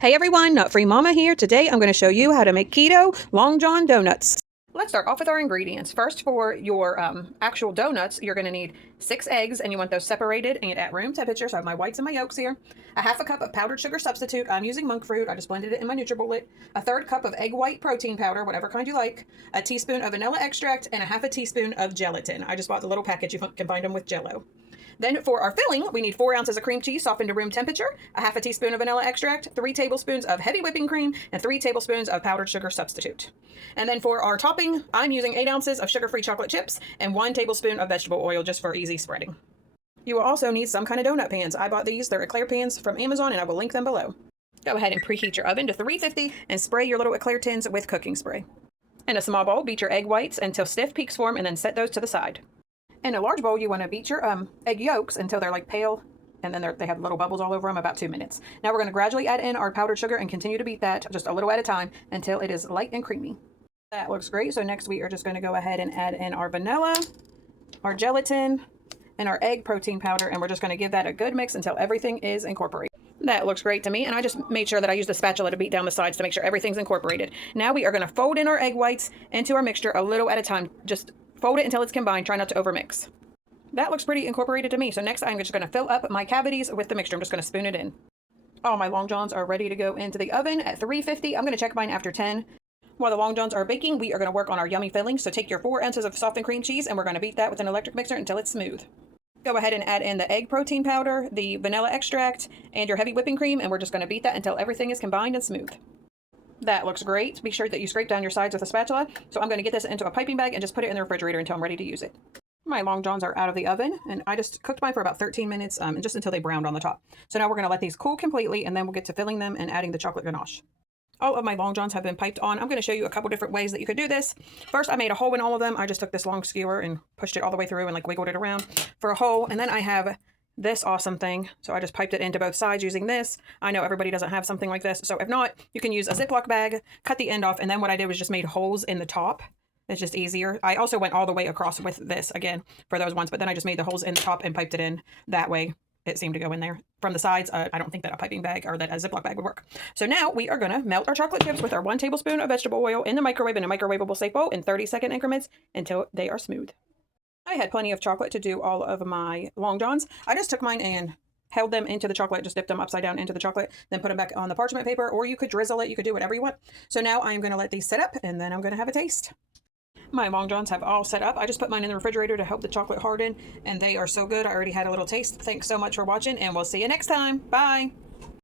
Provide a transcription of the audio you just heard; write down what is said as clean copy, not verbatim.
Hey everyone, Nut Free Mama here. Today I'm going to show you how to make keto Long John donuts. Let's start off with our ingredients. First, for your actual donuts, you're going to need 6 eggs, and you want those separated and at room temperature. So I have my whites and my yolks here. A half a cup of powdered sugar substitute. I'm using Monkfruit. I just blended it in my NutriBullet. A third cup of egg white protein powder, whatever kind you like. A teaspoon of vanilla extract and a half a teaspoon of gelatin. I just bought the little package. You can find them with Jell-O. Then for our filling, we need 4 ounces of cream cheese softened to room temperature, a half a teaspoon of vanilla extract, 3 tablespoons of heavy whipping cream, and 3 tablespoons of powdered sugar substitute. And then for our topping, I'm using 8 ounces of sugar-free chocolate chips and 1 tablespoon of vegetable oil just for easy spreading. You will also need some kind of donut pans. I bought these. They're eclair pans from Amazon, and I will link them below. Go ahead and preheat your oven to 350 and spray your little eclair tins with cooking spray. In a small bowl, beat your egg whites until stiff peaks form and then set those to the side. In a large bowl, you want to beat your egg yolks until they're like pale, and then they have little bubbles all over them, about 2 minutes. Now we're going to gradually add in our powdered sugar and continue to beat that just a little at a time until it is light and creamy. That looks great. So next we are just going to go ahead and add in our vanilla, our gelatin, and our egg protein powder, and we're just going to give that a good mix until everything is incorporated. That looks great to me, and I just made sure that I used the spatula to beat down the sides to make sure everything's incorporated. Now we are going to fold in our egg whites into our mixture a little at a time. Just fold it until it's combined. Try not to overmix. That looks pretty incorporated to me. So next I'm just going to fill up my cavities with the mixture. I'm just going to spoon it in. All my Long Johns are ready to go into the oven at 350. I'm going to check mine after 10. While the Long Johns are baking, we are going to work on our yummy filling. So take your 4 ounces of softened cream cheese, and we're going to beat that with an electric mixer until it's smooth. Go ahead and add in the egg protein powder, the vanilla extract, and your heavy whipping cream, and we're just going to beat that until everything is combined and smooth. That looks great. Be sure that you scrape down your sides with a spatula. So I'm going to get this into a piping bag and just put it in the refrigerator until I'm ready to use it. My Long Johns are out of the oven, and I just cooked mine for about 13 minutes, and just until they browned on the top. So now we're going to let these cool completely, and then we'll get to filling them and adding the chocolate ganache. All of my Long Johns have been piped on. I'm going to show you a couple different ways that you could do this. First, I made a hole in all of them. I just took this long skewer and pushed it all the way through and like wiggled it around for a hole. And then I have this awesome thing. So I just piped it into both sides using this. I know everybody doesn't have something like this. So if not, you can use a Ziploc bag, cut the end off. And then what I did was just made holes in the top. It's just easier. I also went all the way across with this again for those ones, but then I just made the holes in the top and piped it in that way. It seemed to go in there. From the sides, I don't think that a piping bag or that a Ziploc bag would work. So now we are going to melt our chocolate chips with our 1 tablespoon of vegetable oil in the microwave in a microwavable safe bowl in 30-second increments until they are smooth. I had plenty of chocolate to do all of my Long Johns. I just took mine and held them into the chocolate, just dipped them upside down into the chocolate, then put them back on the parchment paper, or you could drizzle it. You could do whatever you want. So now I am going to let these sit up, and then I'm going to have a taste. My Long Johns have all set up. I just put mine in the refrigerator to help the chocolate harden, and they are so good. I already had a little taste. Thanks so much for watching, and we'll see you next time. Bye.